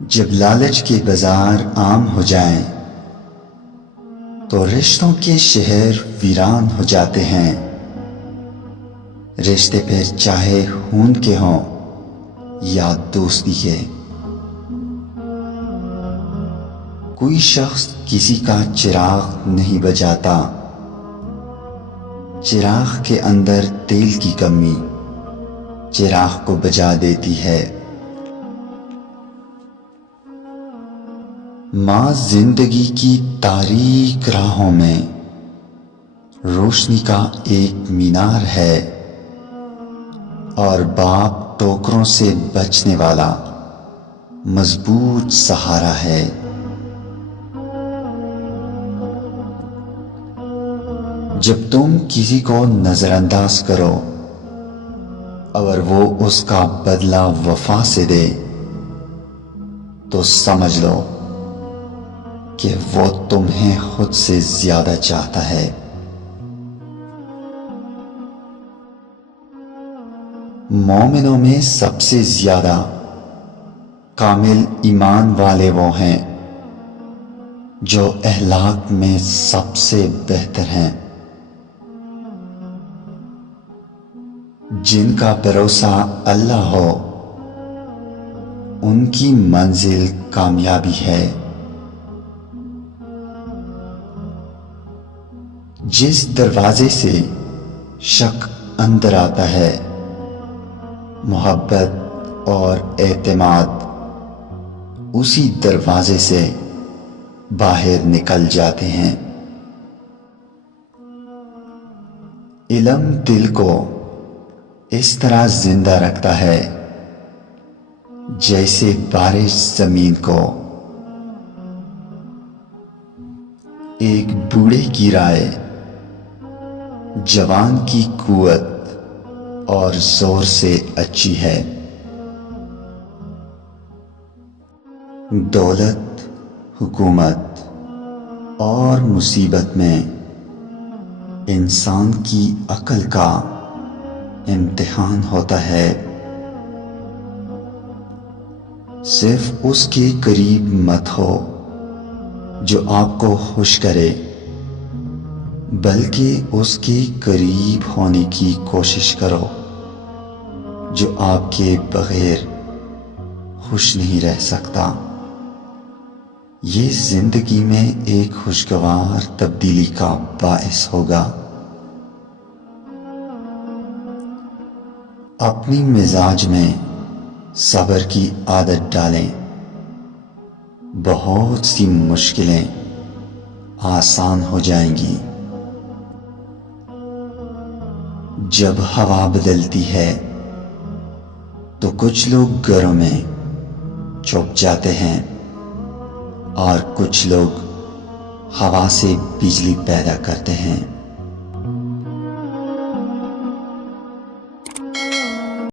جب لالچ کے بازار عام ہو جائیں تو رشتوں کے شہر ویران ہو جاتے ہیں۔ رشتے پھر چاہے خون کے ہوں یا دوستی کے۔ کوئی شخص کسی کا چراغ نہیں بجھاتا، چراغ کے اندر تیل کی کمی چراغ کو بجھا دیتی ہے۔ ماں زندگی کی تاریک راہوں میں روشنی کا ایک مینار ہے، اور باپ ٹوکروں سے بچنے والا مضبوط سہارا ہے۔ جب تم کسی کو نظر انداز کرو اور وہ اس کا بدلہ وفا سے دے تو سمجھ لو کہ وہ تمہیں خود سے زیادہ چاہتا ہے۔ مومنوں میں سب سے زیادہ کامل ایمان والے وہ ہیں جو اخلاق میں سب سے بہتر ہیں، جن کا بھروسہ اللہ ہو ان کی منزل کامیابی ہے۔ جس دروازے سے شک اندر آتا ہے، محبت اور اعتماد اسی دروازے سے باہر نکل جاتے ہیں۔ علم دل کو اس طرح زندہ رکھتا ہے جیسے بارش زمین کو۔ ایک بوڑھے کی رائے جوان کی قوت اور زور سے اچھی ہے۔ دولت، حکومت اور مصیبت میں انسان کی عقل کا امتحان ہوتا ہے۔ صرف اس کے قریب مت ہو جو آپ کو خوش کرے، بلکہ اس کے قریب ہونے کی کوشش کرو جو آپ کے بغیر خوش نہیں رہ سکتا۔ یہ زندگی میں ایک خوشگوار تبدیلی کا باعث ہوگا۔ اپنی مزاج میں صبر کی عادت ڈالیں، بہت سی مشکلیں آسان ہو جائیں گی۔ جب ہوا بدلتی ہے تو کچھ لوگ گھروں میں چھپ جاتے ہیں اور کچھ لوگ ہوا سے بجلی پیدا کرتے ہیں۔